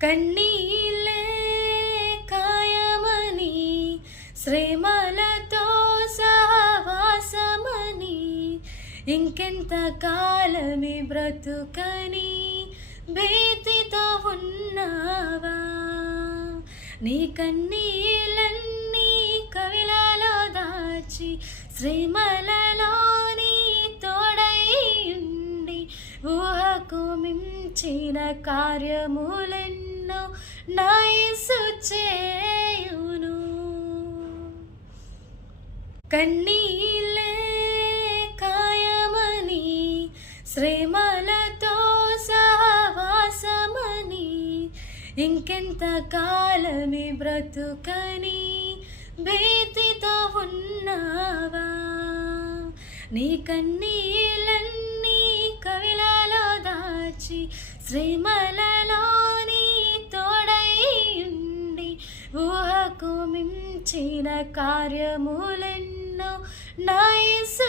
కన్నీళ్ళే కాయమని శ్రమలతో సహవాసమని ఇంకెంత కాలమే బ్రతుకని భీతితో ఉన్నావా? నీ కన్నీళ్ళన్నీ కవిలలో దాచి శ్రమలలోని తోడై ఉండి ఊహకు మించిన కార్యములెన్నో నా యేసు చేయును. కన్నీళ్ళే కాయమని శ్రమలతో సహవాసమని ఇంకెంత కాలమే బ్రతుకని భీతితో ఉన్నావా? నీ కన్నీళ్ళన్నీ కవిలలో దాచి శ్రమలలోని తోడై ఉండి ఊహకు మించిన కార్యములెన్నో నా యేసు